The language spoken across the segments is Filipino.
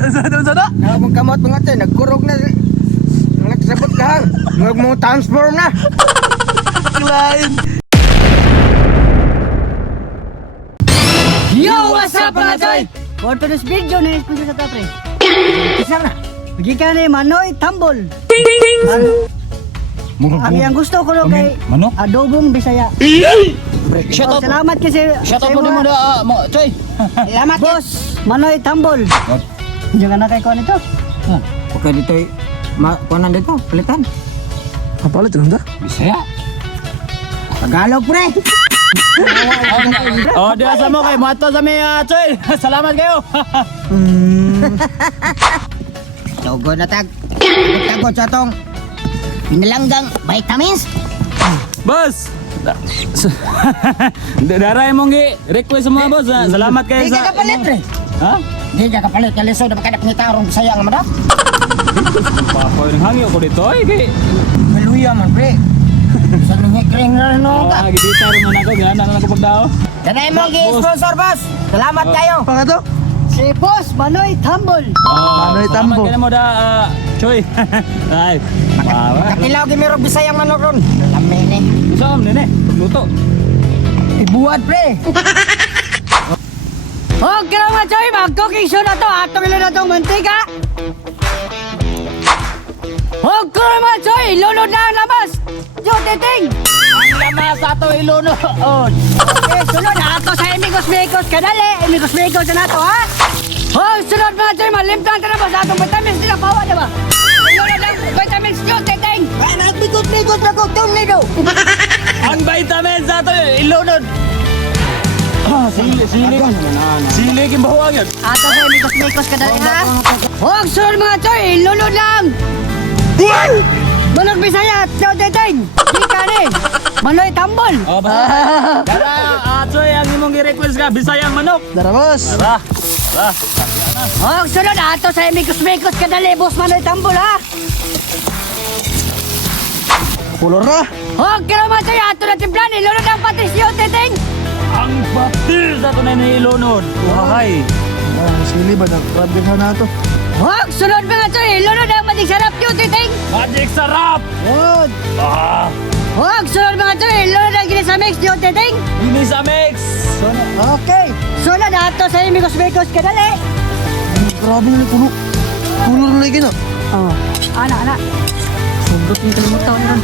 Sana? Magkamot mga tay, nagkurog na. Nagsabot ka hang. Huwag mo transform na. Lain. Yo, what's up mga choy? For today's video na sponsor sa tapre. Isa na. Bagi ka ni Manoy Tambol. Abi ang gusto ko lang kay Manok? adobong Bisaya. Shut up. Salamat kasi. Shut up mo na mo, Choy. Salamat boss. Manoy Tambol. Jangan na kay ko nito. Okay dito kuanan dito, palitan. Kapalit lang da? Bisaya. Tagalog pre. Oh, dia sama kay Mato sa mi, Choy. Salamat kayo. Logo na tag. Tagot sa tong pinalanggang vitamins. Bos. Daray mong request mo boss. Salamat kayo Di ka kapalit pre. Ha? Di ka kapalit kay lisod makadap ni tarong Bisaya nga madap. Papoy ng hangyo ko dito kay. Maluya man pre. Sa nang kring na no ka. Gitar man ako, gana na ako pagdao. Danay mo gi-sponsor boss. Salamat kayo. Pangato? Si boss Manoy Tambol. Manoy Tambo. Salamat mo da, Choy. Ay. Kakilaw gi merong Bisayang manok ron. Lami ni. Saan nene? Luto. Ibuhat pre. Okay lang mga choy, mag-cooking show na to. Atong ilo na tong mantika. Okay lang mga choy, lunod na ang labas. Yo, titing. Ang lamas ato ilunod. Okay, sunod na ato sa Emigos-Migos. Kadali, Emigos-Migos na nato, ha? Oh, sunod mga choy, malimplan ka na ba sa atong vitamins? Di na pawa, diba? Lunod ang vitamins nyo, titing. Ay, nagbigot-bigot na ko tong nido. Ang vitamins ato ilunod. Sili kimbahuang yun. Ato sa Emigos-Migos, kadali, ha? Oh, sunod mga choy, lunod lang. Manok Bisaya, Chow Teteng, di ka ni, Manoy Tambol. Oh, basta. Dara, Choy, ang imong gi-request ka, Bisayang manok. Dara, boss. Dara. Oh, sunod ato sa Emigos-Migos, kadali, boss Manoy Tambol, ha? Kulor na. Oh, kaya mga choy, ato na timplan, ilunod ang Patricio Teteng. Ang batil sa ito na ilunod. Wahay. Sili ba, nag-grab na ito? Oh, sunod mga choy, ilunod ang Magic Sarap yung Teteng. Magic sarap. Good. Ah, Oh, sunod mga choy, ilunod ang Ginisamix yung Teteng. ini sa mix. Okay. Sunod ato sa Emigos-Migos, kadali. Grabe na kulo. Kulor na lagi na. Oh, anak. Sundot yung kalimutan nun.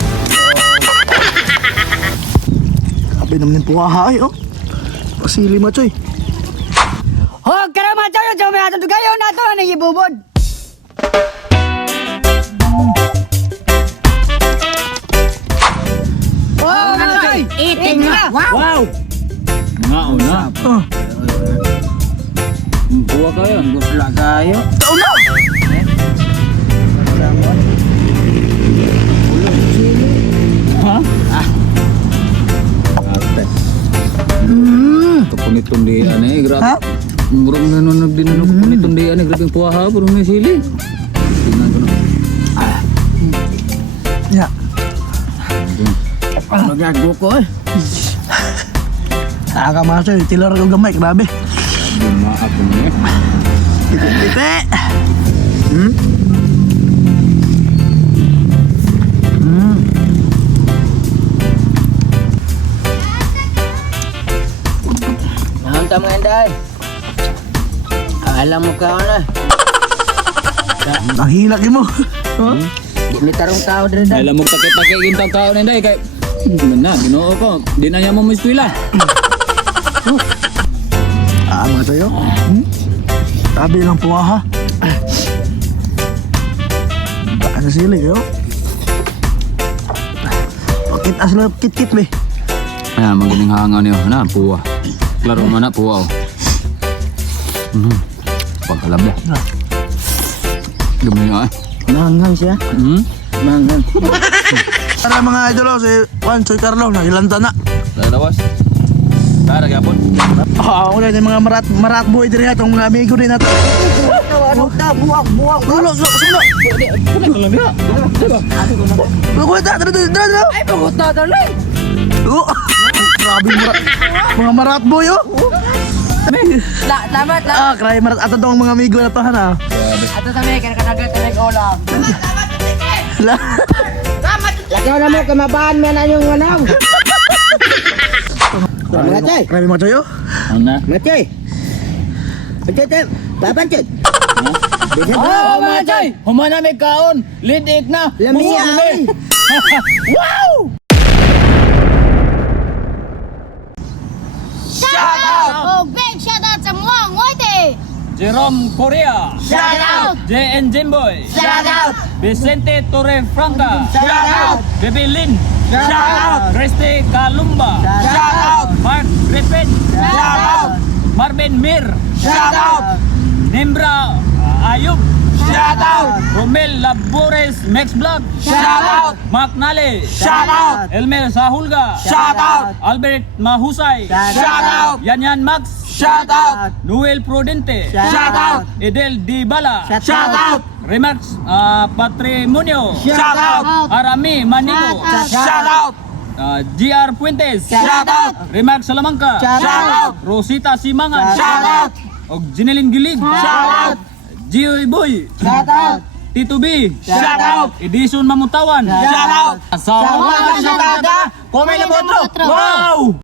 Grabe naman yung puwahay, oh. Pasili mo, Choy. Oh, kaya mga choy, yung may ato tugayo na ito, anong ibubod. Oh, mga choy, eating na. Wow! Nga, una. Buwa kayo. Gusla kayo. Una! Ha? Ate. Kapunit-tundian eh, grabe. Ha? Murang nanonog din ano kapunit-tundian eh, grabe yung puwaha, puro may sili. Tingnan ko na. Ya. Magago ko eh. Aga mga choy, tilar ko gamay, grabe. Bumaak ko na eh. Pite. Nahanta mga inday. Alam mo ka na. Ang hilak mo. Di may tarong tao din dahil. Alam mo pakit-pakit gintang kao na hindi kay na, ginoo ko. Di na niya mo eskwela. Mga choy, tabi lang po ha. Baka sa sili kayo. Pakit asla kit-kit be. Ah, magaling hangaw niyo na puwa. Klaro man na puwa. Pagkalab na. Dumi nga eh. Manghang siya. Manghang. Para mga idol si Juan Choy Carlo, nagilanta na. Lawas. Tara gapon. Ako na yung mga marat boy diri atong mga amigo din nato. Buwak. Ulo, sulo. Ano lang dia? Buwak ta, dra. Ay, paguta dali. Grabe mga marat boy oh. Salamat lang. Ah, kaya marat ato tong mga amigo na to ha. Ato sa may kinakanagat na nag-ulam. Ikaw na mo, kamabaan mo na yung walaw. Mga chay, Grabe mo tayo. Ano na? mga chay. Chay, papancit. Oh, mga chay! Humana may kaon! Lidik na! Lamia ay. Shout out! Oh, big shout out sa mga ngote! Jerome Correa! Shout out! JN Jimboy! Shout out! Vicente Torre Franca! Shout out. Bebe Lin! Shout out. Christy Calumba! Shout out. Mark Griffin! Shout out. Marvin Mir! Shout out. Nimbra Ayub! Shout out. Romel Labores Max Vlog! Shout out. Mark Nale! Shout out. Elmer Sahulga! Shout out. Albert Mahusay! Shout out. Yanyan Max! Shout out. Noel Prudente! Shout out. Edel Dibala! Shout out. Remarks Patrimonio! Shout out. Arami Manigo! Shout out. GR Puentes! Shout out. Remarks Salamanca! Shout out. Rosita Simangan! Shout out. Og Jinelin Gilig! Shout out. Gio Boy! Shout out. Tito B! Shout out. Edison Mamutawan! Shout out. Sa Shout out. Komay na Botro! Botro. Wow!